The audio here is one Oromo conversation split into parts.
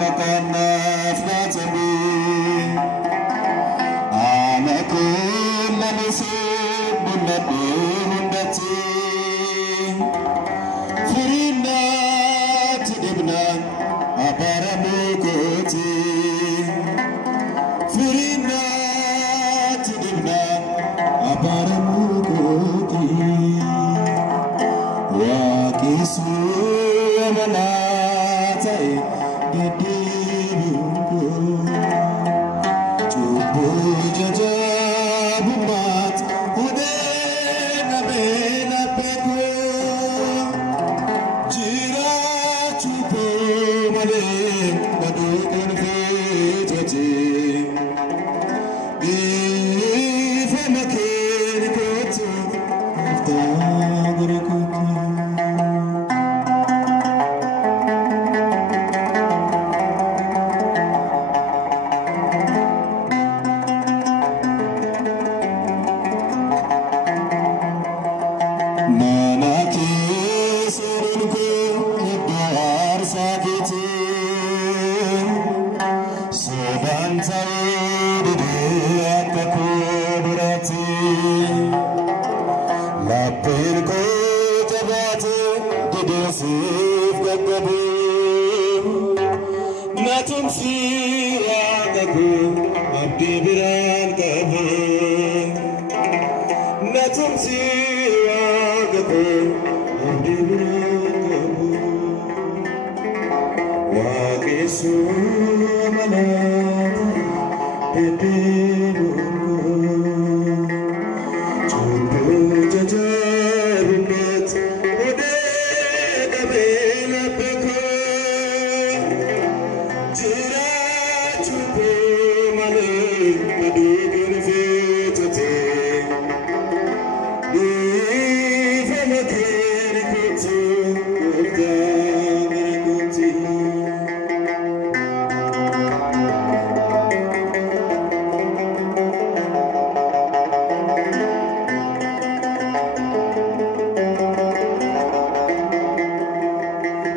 makana flatami ana kulla nisib nabi hundati firina tidibna abaramukuti firina tidibna abaramukuti wa kisu amanatai didibuku cubu jajabumat ude nabena peku jira cubu male badukun fitati ifamakin kutu aftagurikutu Nanaki surunku idar sakiti sebantai didiakaku berati lapinku jabati didesif gagabu natum siragaku abdi biran kabu natum siragaku abdi biran kabu wakisu manat didibuku cubu jajarumat ude kabela peko jira cubu male badukun fitati ifamakin kutu aftagurikuti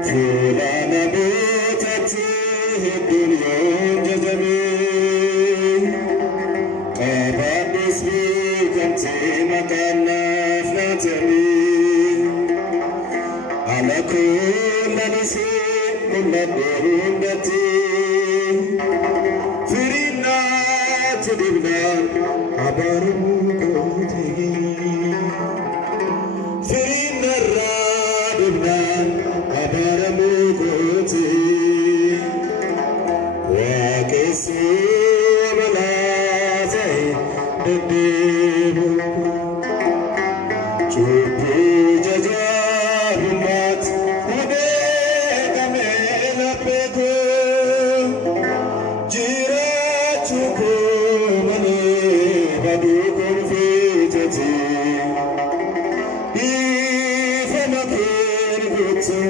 fulana bitati dunya jajami kabadis bikanti makana flatami ala kulla nisib nabi firina tidibna abaramukuti firina radibna abaramukuti wakisu malazai didibuku cubu jajarumat ude kamela peko jira cubu male badukun fitati ifamakin kutu